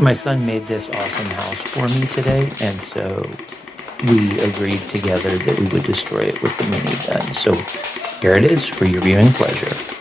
My son made this awesome house for me today, and so we agreed together that we would destroy it with the minigun. So here it is for your viewing pleasure.